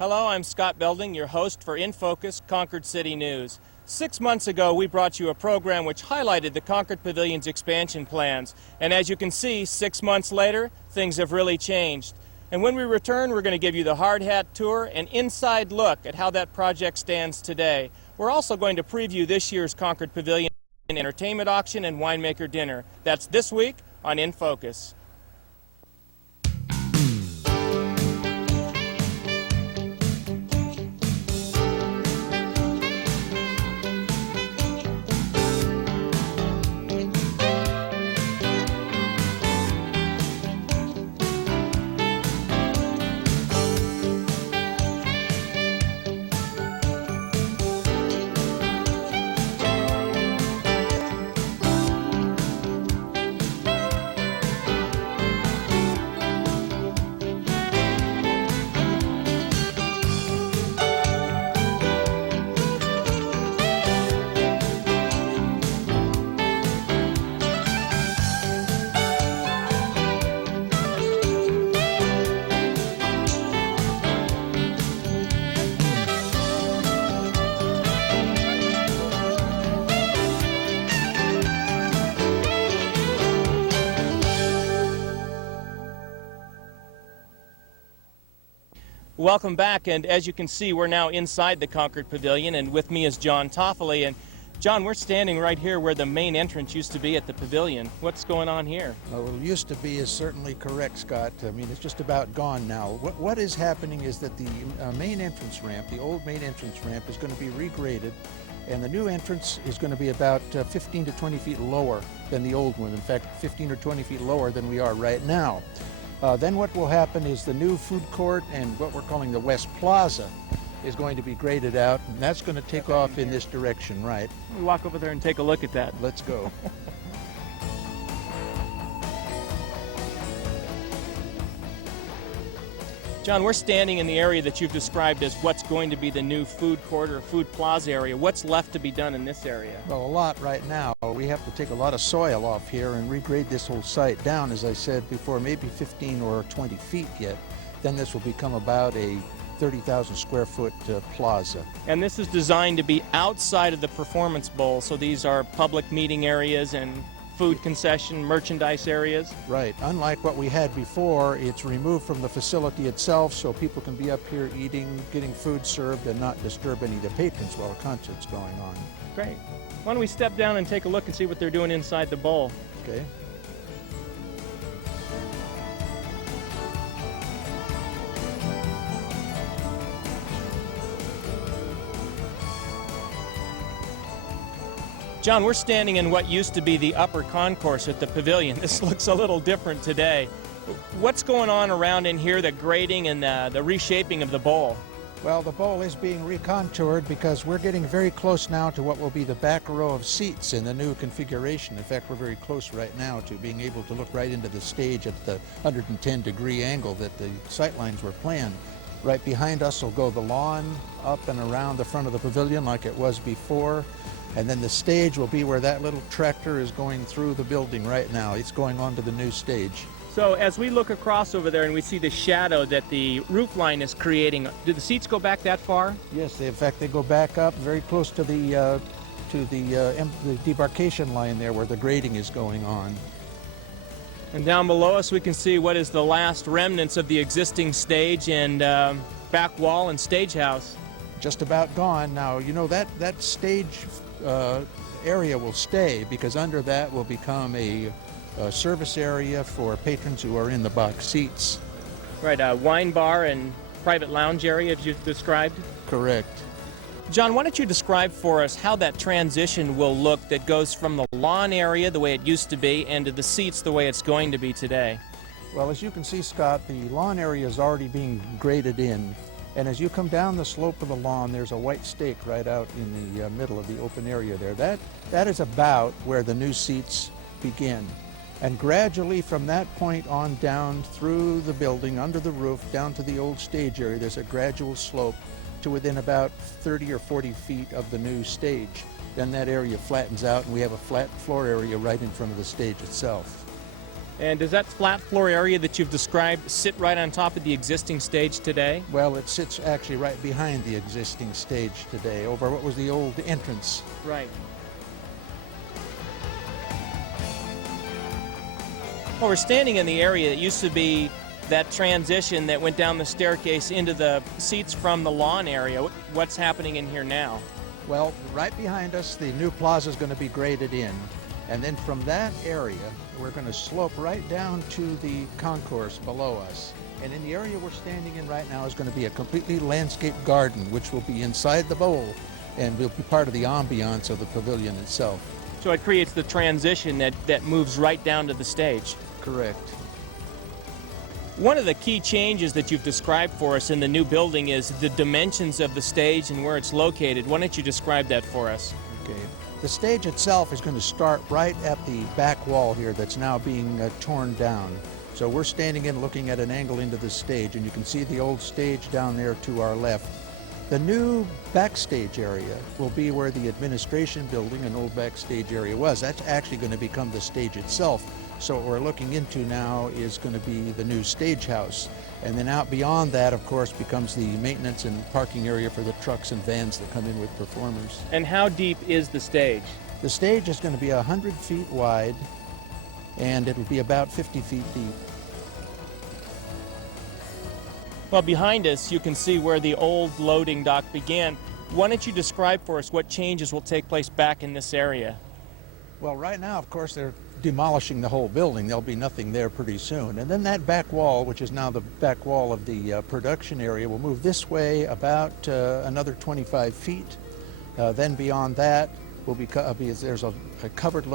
Hello, I'm Scott Belding, your host for In Focus Concord City News. 6 months ago, we brought you a program which highlighted the Concord Pavilion's expansion plans. And as you can see, 6 months later, things have really changed. And when we return, we're going to give you the hard hat tour and inside look at how that project stands today. We're also going to preview this year's Concord Pavilion entertainment auction and winemaker dinner. That's this week on In Focus. Welcome back, and as you can see, we're now inside the Concord Pavilion, and with me is John Toffoli. And John, we're standing right here where the main entrance used to be at the pavilion. What's going on here? Well, used to be is certainly correct, Scott. I mean, it's just about gone now. What is happening is that the main entrance ramp, the old main entrance ramp, is going to be regraded, and the new entrance is going to be about 15 to 20 feet lower than the old one. In fact, 15 or 20 feet lower than we are right now. Then what will happen is the new food court and what we're calling the West Plaza is going to be graded out, and that's going to take off in this direction, right? We walk over there and take a look at that. Let's go. John, we're standing in the area that you've described as what's going to be the new food court or food plaza area. What's left to be done in this area? Well, a lot right now. We have to take a lot of soil off here and regrade this whole site down, as I said before, maybe 15 or 20 feet yet. Then this will become about a 30,000 square foot plaza. And this is designed to be outside of the performance bowl, so these are public meeting areas and food concession, merchandise areas. Right. Unlike what we had before, it's removed from the facility itself so people can be up here eating, getting food served, and not disturb any of the patrons while a concert's going on. Great. Why don't we step down and take a look and see what they're doing inside the bowl? Okay. John, we're standing in what used to be the upper concourse at the pavilion. This looks a little different today. What's going on around in here, the grading and the reshaping of the bowl? Well, the bowl is being recontoured because we're getting very close now to what will be the back row of seats in the new configuration. In fact, we're very close right now to being able to look right into the stage at the 110-degree angle that the sightlines were planned. Right behind us will go the lawn up and around the front of the pavilion like it was before. And then the stage will be where that little tractor is going through the building right now. It's going on to the new stage. So as we look across over there and we see the shadow that the roof line is creating, do the seats go back that far? Yes, in fact they go back up very close to the debarkation line there where the grading is going on. And down below us we can see what is the last remnants of the existing stage and back wall and stage house. Just about gone. Now, you know, that stage area will stay because under that will become a service area for patrons who are in the box seats. Right, a wine bar and private lounge area as you described? Correct. John, why don't you describe for us how that transition will look that goes from the lawn area the way it used to be and to the seats the way it's going to be today? Well, as you can see, Scott, the lawn area is already being graded in. And as you come down the slope of the lawn, there's a white stake right out in the middle of the open area there. That is about where the new seats begin. And gradually from that point on down through the building, under the roof, down to the old stage area, there's a gradual slope to within about 30 or 40 feet of the new stage. Then that area flattens out and we have a flat floor area right in front of the stage itself. And does that flat floor area that you've described sit right on top of the existing stage today? Well, it sits actually right behind the existing stage today, over what was the old entrance. Right. Well, we're standing in the area that used to be that transition that went down the staircase into the seats from the lawn area. What's happening in here now? Well, right behind us, the new plaza is going to be graded in. And then from that area, we're going to slope right down to the concourse below us. And in the area we're standing in right now is going to be a completely landscaped garden, which will be inside the bowl and will be part of the ambiance of the pavilion itself. So it creates the transition that moves right down to the stage. Correct. One of the key changes that you've described for us in the new building is the dimensions of the stage and where it's located. Why don't you describe that for us? Okay. The stage itself is going to start right at the back wall here that's now being torn down. So we're standing in looking at an angle into the stage, and you can see the old stage down there to our left. The new backstage area will be where the administration building, an old backstage area, was. That's actually going to become the stage itself. So what we're looking into now is going to be the new stage house. And then out beyond that, of course, becomes the maintenance and parking area for the trucks and vans that come in with performers. And how deep is the stage? The stage is going to be 100 feet wide, and it'll be about 50 feet deep. Well, behind us, you can see where the old loading dock began. Why don't you describe for us what changes will take place back in this area? Well, right now, of course, they're demolishing the whole building. There'll be nothing there pretty soon. And then that back wall, which is now the back wall of the production area, will move this way about another 25 feet. Then beyond that will be there's a covered